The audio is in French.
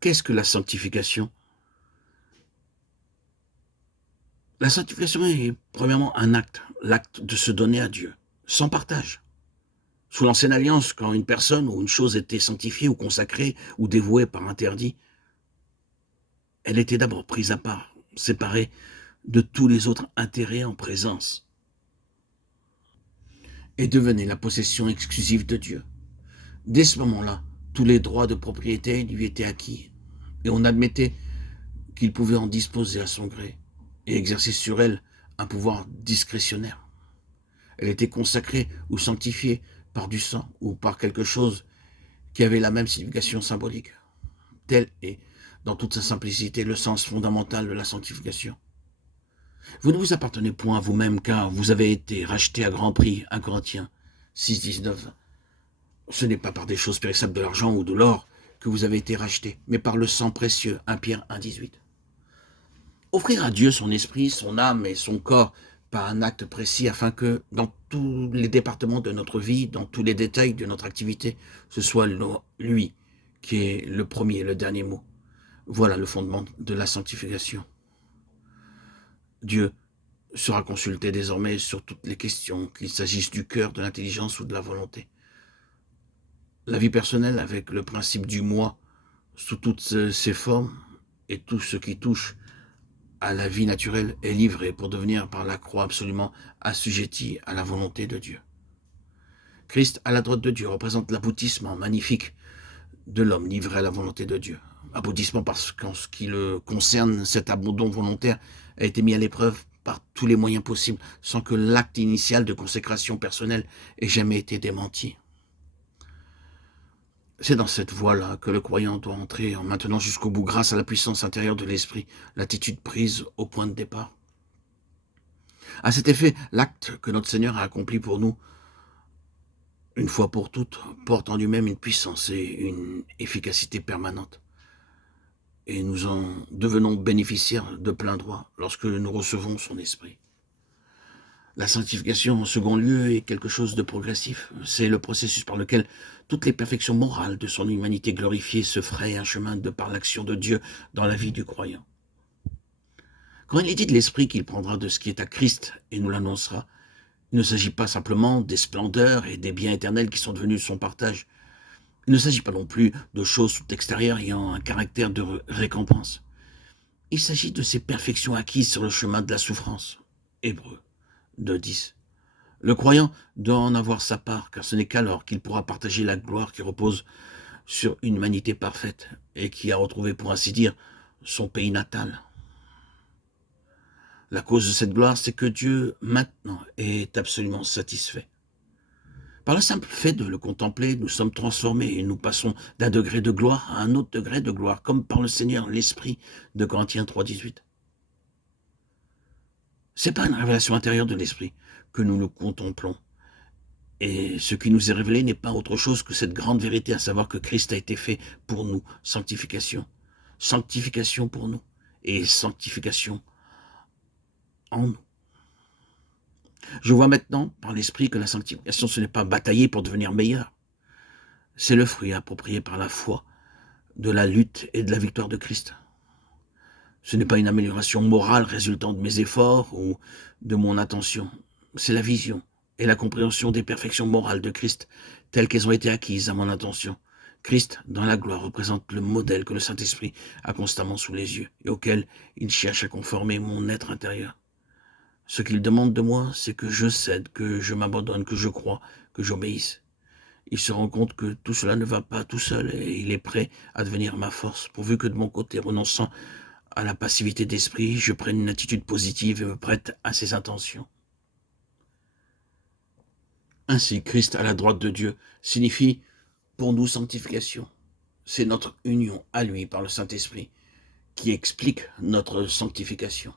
Qu'est-ce que la sanctification? La sanctification est premièrement un acte, l'acte de se donner à Dieu, sans partage. Sous l'ancienne alliance, quand une personne ou une chose était sanctifiée ou consacrée ou dévouée par interdit, elle était d'abord prise à part, séparée de tous les autres intérêts en présence, et devenait la possession exclusive de Dieu. Dès ce moment-là, tous les droits de propriété lui étaient acquis, et on admettait qu'il pouvait en disposer à son gré, et exercer sur elle un pouvoir discrétionnaire. Elle était consacrée ou sanctifiée par du sang ou par quelque chose qui avait la même signification symbolique. Tel est, dans toute sa simplicité, le sens fondamental de la sanctification. Vous ne vous appartenez point à vous-même, car vous avez été racheté à grand prix, 1 Corinthiens 6, 19. Ce n'est pas par des choses périssables de l'argent ou de l'or que vous avez été rachetés, mais par le sang précieux, 1 Pierre 1, 18. Offrir à Dieu son esprit, son âme et son corps par un acte précis afin que dans tous les départements de notre vie, dans tous les détails de notre activité, ce soit lui qui est le premier et le dernier mot. Voilà le fondement de la sanctification. Dieu sera consulté désormais sur toutes les questions, qu'il s'agisse du cœur, de l'intelligence ou de la volonté. La vie personnelle avec le principe du moi sous toutes ses formes et tout ce qui touche à la vie naturelle est livré pour devenir par la croix absolument assujetti à la volonté de Dieu. Christ à la droite de Dieu représente l'aboutissement magnifique de l'homme livré à la volonté de Dieu. Aboutissement parce qu'en ce qui le concerne, cet abandon volontaire a été mis à l'épreuve par tous les moyens possibles, sans que l'acte initial de consécration personnelle ait jamais été démenti. C'est dans cette voie-là que le croyant doit entrer en maintenant jusqu'au bout grâce à la puissance intérieure de l'esprit, l'attitude prise au point de départ. À cet effet, l'acte que notre Seigneur a accompli pour nous, une fois pour toutes, porte en lui-même une puissance et une efficacité permanente. Et nous en devenons bénéficiaires de plein droit lorsque nous recevons son esprit. La sanctification, en second lieu, est quelque chose de progressif. C'est le processus par lequel toutes les perfections morales de son humanité glorifiée se frayent un chemin de par l'action de Dieu dans la vie du croyant. Quand il est dit de l'esprit qu'il prendra de ce qui est à Christ et nous l'annoncera, il ne s'agit pas simplement des splendeurs et des biens éternels qui sont devenus son partage. Il ne s'agit pas non plus de choses extérieures ayant un caractère de récompense. Il s'agit de ces perfections acquises sur le chemin de la souffrance. Hébreux 2.10. Le croyant doit en avoir sa part, car ce n'est qu'alors qu'il pourra partager la gloire qui repose sur une humanité parfaite et qui a retrouvé, pour ainsi dire, son pays natal. La cause de cette gloire, c'est que Dieu, maintenant, est absolument satisfait. Par le simple fait de le contempler, nous sommes transformés et nous passons d'un degré de gloire à un autre degré de gloire, comme par le Seigneur, l'Esprit de Corinthiens 3.18. C'est pas une révélation intérieure de l'Esprit que nous le contemplons. Et ce qui nous est révélé n'est pas autre chose que cette grande vérité, à savoir que Christ a été fait pour nous, sanctification. Sanctification pour nous et sanctification en nous. Je vois maintenant, par l'Esprit, que la sanctification, ce n'est pas batailler pour devenir meilleur. C'est le fruit approprié par la foi de la lutte et de la victoire de Christ. Ce n'est pas une amélioration morale résultant de mes efforts ou de mon intention. C'est la vision et la compréhension des perfections morales de Christ, telles qu'elles ont été acquises à mon intention. Christ, dans la gloire, représente le modèle que le Saint-Esprit a constamment sous les yeux et auquel il cherche à conformer mon être intérieur. Ce qu'il demande de moi, c'est que je cède, que je m'abandonne, que je croie, que j'obéisse. Il se rend compte que tout cela ne va pas tout seul et il est prêt à devenir ma force, pourvu que de mon côté, renonçant à la passivité d'esprit, je prenne une attitude positive et me prête à ses intentions. Ainsi, Christ à la droite de Dieu signifie pour nous sanctification. C'est notre union à lui par le Saint-Esprit qui explique notre sanctification.